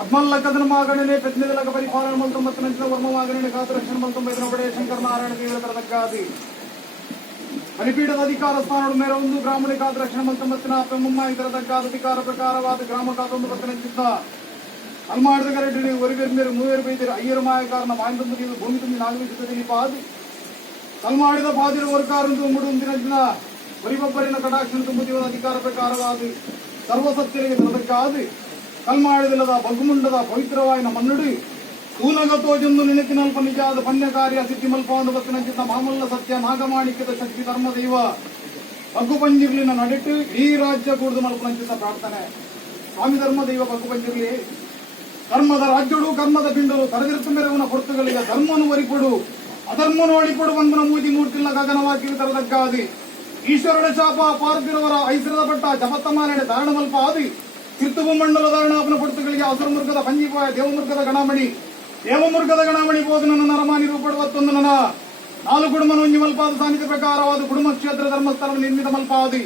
ಅದ್ಮಲ್ಲ ಕದನ ಮಾಗಣನೆ ಪೆದ್ನೆದಲಕ ಪರಿಪಾಲನ ಮಲ್ತೊಂಬತ್ತು ನಂಚಿನ ವರ್ಮ ಮಾಗಣನೆ ಕಾತು ರಕ್ಷಣೆ ಮಲ್ತೊಂಬೈದನ ಒಡೆ ಶಂಕರ ನಾರಾಯಣ ದೇವರ ತರದಕ್ಕಾದಿ ಬಲಿಪೀಠದ ಅಧಿಕಾರ ಸ್ಥಾನದ ಮೇರೆ ಒಂದು ಗ್ರಾಮೀಣ ಕಾತು ರಕ್ಷಣೆ ಮಲ್ತೊಂಬತ್ತಿನ ಪೆಮ್ಮಮ್ಮ ಇದರದಕ್ಕಾದ ಅಧಿಕಾರ ಪ್ರಕಾರವಾದ ಗ್ರಾಮ ಕಾತೊಂಬತ್ತು ನಂಚಿದ್ದ ಅಲ್ಮಾಡಿದ ಗರಡಿ ಒರಿಬೇರು ಮೇರೆ ಮೂವೇರು ಬೈದಿರು ಅಯ್ಯರು ಮಾಯಕಾರನ ಮಾಯಂದು ಭೂಮಿ ತುಂಬಿ ನಾಗವಿಸುತ್ತದೆ ಪಾದಿ ಕಲ್ಮಾಡಿದ ಪಾದಿರ ವರ್ಕಾರಂದು ಮುಡುಂದಿನ ಬರಿಗೊಬ್ಬರಿನ ಕಟಾಕ್ಷಣ ತುಂಬುತ್ತಿರುವ ಅಧಿಕಾರ ಪ್ರಕಾರವಾದಿ ಸರ್ವಸತ್ಯರಿಗೆ ತರದಕ್ಕಾದಿ ಕಲ್ಮಾಡಿದಿಲ್ಲದ ಬಗ್ಗುಮುಂಡದ ಪವಿತ್ರವಾಯಿನ ಮನ್ನುಡಿ ತೂನಗತೋಜೊಂದು ನೆನಪಿನಲ್ಪ ನಿಜಾದ ಪಣ್ಯ ಕಾರ್ಯ ಸಿದ್ಧಿ ಮಲ್ಪವನ್ನು ಬತ್ತಿನಂಚಿದ್ದ ಮಾಮಲ್ಲ ಸತ್ಯ ನಾಗಮಾಣಿಕ್ಯದ ಶಕ್ತಿ ಧರ್ಮ ದೈವ ಬಗ್ಗು ಪಂಜುರ್ಲಿನ ನಡೆಟ್ಟು ಈ ರಾಜ್ಯ ಕೂಡಿದು ಮಲ್ಪನಂಚಿದ್ದ ಪ್ರಾರ್ಥನೆ ಸ್ವಾಮಿ ಧರ್ಮ ದೈವ ಬಗ್ಗು ಪಂಜುರ್ಲಿ ಧರ್ಮದ ರಾಜ್ಯಡು ಕರ್ಮದ ಬಿಂಡಲು ತರದಿರುತ್ತ ಮೆರವನ ಹೊರತುಗಳಿಗೆ ಧರ್ಮನು ಒರಿಕೊಡು ಅಧರ್ಮನು ಅಡಿಕೊಡು ಬಂಧನ ಮೂತಿ ಮೂರ್ತಿಲ್ಲ ಗಗನವಾಗಿ ತರದಕ್ಕಾದಿ ಈಶ್ವರನ ಶಾಪ ಪಾರ್ದಿರವರ ಐಸರದ ಪಟ್ಟ ಜಪತ್ತಮಾನಡೆ ಧಾರಣ ಮಲ್ಪ ಆದಿ ಕಿರ್ತುಬು ಮಂಡಲ ಧಾರಣಾಪನ ಪಡುತ್ತುಗಳಿಗೆ ಅಸುರಮೃಗದ ಪಂಜಿಪಾಯ ದೇವಮೃಗದ ಗಣಾಮಣಿ ಬೋದು ನನ್ನ ನರಮಾನಿ ರೂಪಡುವತ್ತೊಂದು ನನ್ನ ನಾಲ್ಕು ಕುಡುಮನ ಒಂಜಿ ಮಲ್ಪಾದ ಸಾನ್ನಿಧ್ಯ ಪ್ರಕಾರವಾದ ಕುಡುಂಬ ಕ್ಷೇತ್ರ ಧರ್ಮಸ್ಥಳ ನಿರ್ಮಿತ ಮಲ್ಪಾದಿ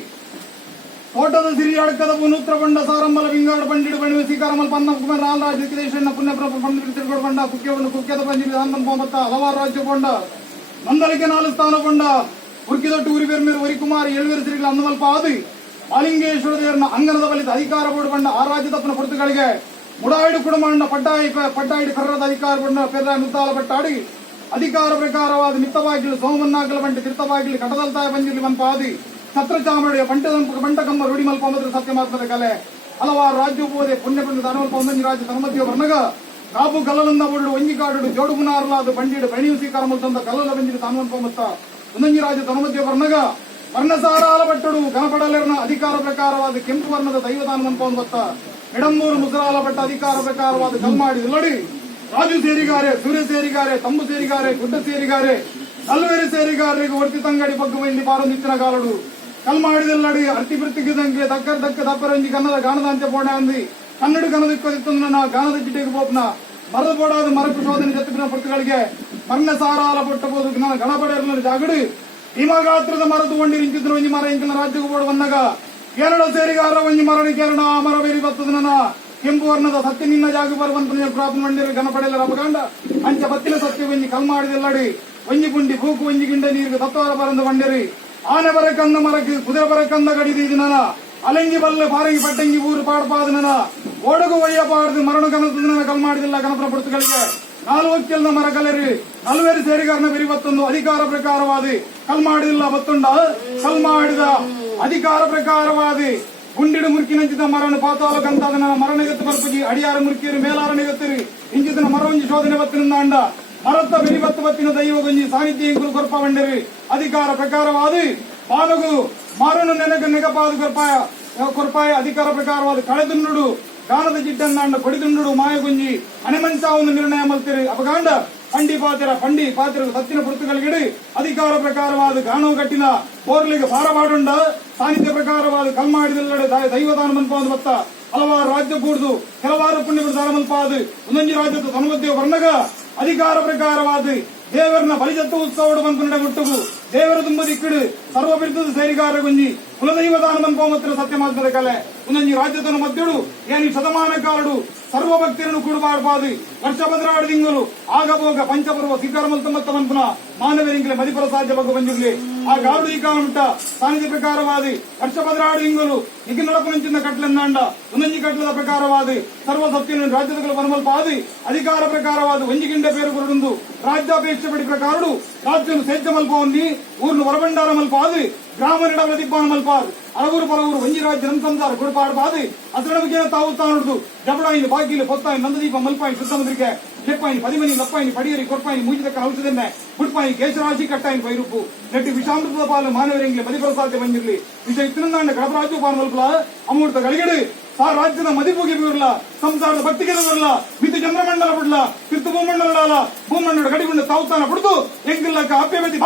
ತೋಟದ ಸಿರಿ ಅಡಕದ ಪುನೂತ್ರ ಬಂಡ ಸಾರಂಬಲ ವಿಂಗಾಡು ಬಂಡಿಡು ಬಣಿವೆ ಸ್ವೀಕಾರ ಮಲ್ಪ ಅನ್ನ ಕುಮಾರ ನಾಲ್ರಾಜ ದೇಶನ ಪುಣ್ಯಪ್ರಭ ತಿರುಗಡ ಬಂಡ ಕುಕ್ಕೆದ ಪಂಜಿಲಿ ಹನ್ನೊಂಬತ್ತ ಹಲವಾರು ರಾಜ್ಯ ಕೊಂಡ ನಂದಲಿಗೆ 4 ಸ್ಥಾನ ಕೊಂಡ ಉರ್ಕಿದೊಟ್ಟು ಊರಿಬೇರ್ಮೇರು ವರಿಕುಮಾರಿ 7 ಸಿರಿಗಳ ಅಂದಮಲ್ಪ ಆದಿ ಮಾಲಿಂಗೇಶ್ವರ ದೇವರನ್ನ ಅಂಗನದ ಬಲಿತ ಅಧಿಕಾರ ಬೋರ್ಡ್ ಆ ರಾಜ್ಯದಪ್ಪನ ಪೊರ್ತುಗಳಿಗೆ ಮುಡಾಯಿಡು ಕುಡುಮಾಂಡ ಪಟ್ಟಾಯಿಡು ಕರ್ರದ ಅಧಿಕಾರ ಬೋರ್ಡ್ ಪೆರ್ರ ಮುತ್ತಾಲ ಪಟ್ಟಾಡಿ ಅಧಿಕಾರ ಪ್ರಕಾರವಾದ ಮಿತ್ತವಾಗಿಲು ಸೋಮನ್ನಾಗಲ ಬಂಟೆ ತೀರ್ಥವಾಗಿಲಿ ಕಟದಲ್ತಾಯ ಬಂಜಿರ್ಲಿ ಮನ್ಪಾದಿ ಛತ್ರ ಚಾಮಡಿಯ ಬಂಟಕಮ್ಮ ರೂಢಿ ಮಲ್ಪ ಒಂಬತ್ತು ಸತ್ಯ ಮಾತ್ರದ ಕಲೆ ಹಲವಾರು ರಾಜ್ಯ ಹೋದೆ ಪುಣ್ಯ ಬಂದು ದಾನಮಲ್ಪ ಒಂದೊಂದು ರಾಜ್ಯ ಧರ್ಮತಿಯ ವರ್ಣಗ ಕಾಪು ಕಲ್ಲಲಂದ ಬೋರ್ಡು ಒಂಜಿ ಕಾಡು ಜೋಡು ಮುನಾರ್ಲಾದ ಬಂಡಿಡು ಬಣಿಯು ಸ್ವೀಕಾರ ಮಲ್ತಂದ ಕಲ್ಲಲ ಬಂಜಿರು ತಾನುಮಲ್ಪ ಮೊತ್ತ ಒಂದೊಂದು ರಾಜ್ಯ ಧರ್ಮತಿಯ ವರ್ಣಗ ವರ್ಣಸಾರಾಲ ಪಟ್ಟಡು ಗಣಪಡಲಿನ ಅಧಿಕಾರ ಪ್ರಕಾರವಾದ ಕೆಂಪು ವರ್ಣದ ದೈವದಾನ ಮನ್ಪವನ್ನು ಗೊತ್ತ ಎಡಮ್ಮೂರು ಮುಸರಾಲ ಪಟ್ಟ ಅಧಿಕಾರ ಪ್ರಕಾರವಾದ ಕಲ್ಮಾಡಿ ಇಲ್ಲಡಿ ರಾಜು ಸೇರಿಗಾರೆ ಸೂರ್ಯ ಸೇರಿಗಾರೆ ತಂಬು ಸೇರಿಗಾರೆ ಗುಡ್ಡ ಸೇರಿಗಾರೆ ನಲ್ವೇರಿ ಸೇರಿಗಾರರಿಗೆ ವರ್ತಿ ತಂಗಡಿ ಬಗ್ಗು ಬೈಲಿ ಪಾರೊಂದಿತ್ತಿನ ಕಾಲಡು ಕಲ್ಮಾಡಿದೆಲ್ಲಡಿ ಅರ್ತಿ ವೃತ್ತಿಗಿದಂಗೆ ದಕ್ಕ ದಪ್ಪರಂಜಿ ಕನ್ನಡ ಗಾನದ ಅಂತ್ಯ ಪೋಣೆ ಅಂದಿ ಕನ್ನಡ ಕನ್ನದಿಕ್ಕಿತ್ತು ನನ್ನ ಗಾನದ ಜಿಡ್ಡೆಗೆ ಬೋಪ್ನ ಮರದ ಬೋಡಾದ ಮರಕು ಶೋಧನೆ ಜತ್ತಿನ ಪುರ್ತಗಳಿಗೆ ಮರ್ಣ ಸಾರಾಲ ಪಟ್ಟಬಹುದು ನನ್ನ ಗಣಪಡೆಯ ಜಾಗಡಿ ಹಿಮಗಾತ್ರದ ಮರದು ಒಂಡಿ ನಿಂತಿದ್ರು ಒಂಜಿ ಮರ ಇಂಕಿನ ರಾಜ್ಯಕ್ಕೆ ಬೋರ್ಡ್ ಬಂದಾಗ ಕೇರಳ ಸೇರಿಗಾರ ಒಂಜಿ ಮರಣಿ ಕೇರಳ ಆ ಮರ ಬೇರಿ ಬತ್ತದ ನನ್ನ ಕೆಂಪು ವರ್ಣದ ಸತ್ಯ ನಿನ್ನ ಜಾಗ ಬರುವಂತ ಪ್ರಾಪ್ ಮಂಡಿರು ಗಣಪಡೆಯಲ್ಲ ರಬಗಾಂಡ ಅಂಚ ಬತ್ತಿನ ಸತ್ಯ ಒಂಜಿ ಕಲ್ಮಾಡಿದೆಲ್ಲಡಿ ಒಂಜಿ ಗುಂಡಿ ಭೂಕು ಒಂಜಿ ಗಿಂಡ ನೀರಿಗೆ ತತ್ವಾರ ಬರಂದು ಬಂಡಿರಿ ಆನೆ ಬರಕಂದ ಮರಕ್ಕೆ ಕುದುರೆ ಬರಕಂದ ಗಡಿದೀದಿ ನನ ಅಲೆಂಗಿ ಬಲ್ಲೆ ಪಾರಂಗಿ ಪಟ್ಟಂಗಿ ಊರು ಪಾಡ್ಪಾದ ನನ ಓಡಗು ಒಯ್ಯ ಪಾಡ್ದು ಮರಣ ಕನಸದ ನನ್ನ ಕಲ್ಮಾಡಿದಿಲ್ಲ ಗಣಪನ ಪುರ್ತುಗಳಿಗೆ 4 ವಕ್ಕೆಲ್ನ ಮರ ಕಲೆರಿ 4 ಸೇರಿಗಾರನ ಬೆರಿ ಬತ್ತೊಂದು ಅಧಿಕಾರ ಪ್ರಕಾರವಾದಿ ಕಲ್ಮಾಡಿದಿಲ್ಲ ಬತ್ತುಂಡ ಕಲ್ಮಾಡಿದ ಅಧಿಕಾರ ಪ್ರಕಾರವಾದಿ ಗುಂಡಿಡು ಮುರ್ಕಿನಂಚಿದ ಮರಣ ಪಾತಾಲ ಕಂತಾದ ಮರಣಿಗತ್ತು ಬರ್ಪಜಿ ಅಡಿಯಾರ ಮುರ್ಕಿರಿ ಮೇಲಾರ ನಿಗತ್ತಿರಿ ಇಂಚಿನ ಮರವಂಜಿ ಶೋಧನೆ ಬತ್ತಿನಿಂದ ಅಂಡ ಮರತ್ತ ಬೆರಿ ಬತ್ತಿನ ದೈವ ಗಂಜಿ ಸಾಹಿತ್ಯ ಇಂಕುಲು ಕೊರ್ಪ ಬಂಡಿರಿ ಅಧಿಕಾರ ಪ್ರಕಾರವಾದಿ ಪಾಲಗು ಮಾರನು ನೆಗಪಾದ ಕೊರ್ಪಾಯ ಅಧಿಕಾರ ಪ್ರಕಾರವಾದ ಕಳೆದುಂಡು ಗಾನದ ಜಿಡ್ಡನ್ನ ಕೊಡಿದುಂಡು ಮಾಯಗುಂಜಿ ಅನೆಮಂಚ ಒಂದು ನಿರ್ಣಯ ಮಲ್ತಿರಿ ಅಪಗಾಂಡ ಪಂಡಿ ಪಾತಿರ ಸತ್ತಿನ ಪುರ್ತುಗಳಿಗಿಡಿ ಅಧಿಕಾರ ಪ್ರಕಾರವಾದ ಗಾನವು ಕಟ್ಟಿನ ಬೋರ್ಲಿಗೆ ಭಾರವಾಡುಂಡ ಸಾನ್ನಿಧ್ಯ ಪ್ರಕಾರವಾದ ಕಲ್ಮಾಡಿದೆಲ್ಲಡೆ ದೈವದಾನ ಮನ್ಪಾದ ಬತ್ತ ಹಲವಾರು ರಾಜ್ಯ ಕೂಡ್ದು ಕೆಲವಾರು ಪುಣ್ಯಗಳು ದಾನ ಮಲ್ಪಾದ ಒಂದೊಂಜಿ ರಾಜ್ಯದ ತನುಮಧ್ಯ ವರ್ಣಗ ಅಧಿಕಾರ ಪ್ರಕಾರವಾದ ದೇವರನ್ನ ಬಲಿಜತ್ತು ಉತ್ಸವ ಬಂತು ನಡೆ ಮುಟ್ಟುಗು ದೇವರ ತುಂಬ ದಿಕ್ಕಿಡು ಸರ್ವಬಿರುದ್ಧದ ಸೇರಿಗಾರ ಗುಂಜಿ ಕುಲದೈವದಾನ ಮನ್ಪೋಮತ್ತಿನ ಸತ್ಯ ಮಾತದ ಕಲೆ ಒಂದೊಂಜಿ ರಾಜ್ಯದ ಮಧ್ಯಡು ಏನಿ ಶತಮಾನ ಕಾಡು ಸರ್ವ ಭಕ್ತಿಯನ್ನು ಕೂಡಬಾರ್ಬಾದು ವರ್ಷ ಬದರಾಡು ತಿಂಗಳು ಆಗಬೋಗ ಪಂಚಪರ್ವ ಸ್ವೀಕಾರ ಮಲ್ತೊಂಬತ್ತ ಮನ್ಪುನ ಮಾನವರಿಂಗಲೆ ಮದಿಪರ ಸಾಧ್ಯ ಬಗ್ಗು ಪಂಜುರ್ಲಿ ಆ ಗಾಡು ಈ ಕಾಲಮುಟ್ಟ ಸಾನ್ನಿಧ್ಯ ಪ್ರಕಾರವಾದಿ ವರ್ಷ ಬದರಾಡು ತಿಂಗಳು ನಿಗಿ ನಡಪುನಂಚಿನ ಕಟ್ಲೆಂದಾಂಡ ಒಂದೊಂಜಿ ಕಟ್ಲದ ಪ್ರಕಾರವಾದಿ ಸರ್ವ ಸತ್ಯನ ರಾಜ್ಯದ ಬನಮಲ್ಪ ಆದಿ ಅಧಿಕಾರ ಪ್ರಕಾರವಾದ ಒಂಜಿ ಗಿಂಡ ಪೇರು ಕೊರಡುಂದು ರಾಜ್ಯಾಪೇಕ್ಷೆ ಪಡಿ ಪ್ರಕಾರಡು ರಾಜ್ಯನು ಸೇಜ್ಯ ಮಲ್ಪ ಹೊಂದಿ ಊರ್ನು ಹೊರಬಂಡಾರ ಮಲ್ಪ ಆದಿ ಗ್ರಾಮ ನಿಡವಲ ದಿಬ್ಬಾನ ಮಲ್ಪಾದು ಅರಗೂರು ಪರಗೂರು ಒಂಜಿ ರಾಜ್ಯ ನಮ್ಮ ಸಂಸಾರ ಕೊಡಪಾಡ್ಬಾದಿ ಅಸಡಮಗೆ ತಾವು ತಾನುಡ್ದು ಜಬಡಾಯಿನ ಬಾಗಿಲು ಪೊತ್ತಾಯಿ ನಂದದೀಪ ಮಲ್ಪಾಯಿ ಸುತ್ತಮುದ್ರಿಕೆ ಲೆಪ್ಪಾಯಿ 10 ಮನಿ ಲಪ್ಪಾಯಿ ಪಡಿಯರಿ ಕೊರ್ಪಾಯಿ ಮೂಜಿದಕ್ಕ ಔಷಧನ್ನೇ ಬುಡ್ಪಾಯಿ ಕೇಶರಾಶಿ ಕಟ್ಟಾಯಿ ಪೈರುಪ್ಪು ನೆಟ್ಟಿ ವಿಷಾಮೃತದ ಪಾಲು ಮಾನವರಿಂಗ್ಲೆ ಮದಿಪರ ಸಾಧ್ಯ ಬಂದಿರಲಿ ವಿಷ ಇತ್ತಿನಂದಾಂಡ ಕಡಪ ರಾಜ್ಯ ಪಾನ ಮಲ್ಪಲ ಅಮೂರ್ತ ಗಳಿಗಡೆ ಆ ರಾಜ್ಯದ ಮದಿಪುಗೆ ಬೀರಲ್ಲ ಸಂಸಾರದ ಭಕ್ತಿಗೆ ಬರಲ್ಲ ಮಿತಿ ಚಂದ್ರಮಂಡಲ ಬಿಡ್ಲ ಕಿರ್ತು ಭೂಮಂಡಲ ಭೂಮಂಡಲ ಗಡಿಗುಂಡ ತಾವು ತಾನ ಬಿಡ್ದು ಹೆಂಗಿಲ್ಲಕ್ಕ ಅಪ್ಪೆ ಬದಿ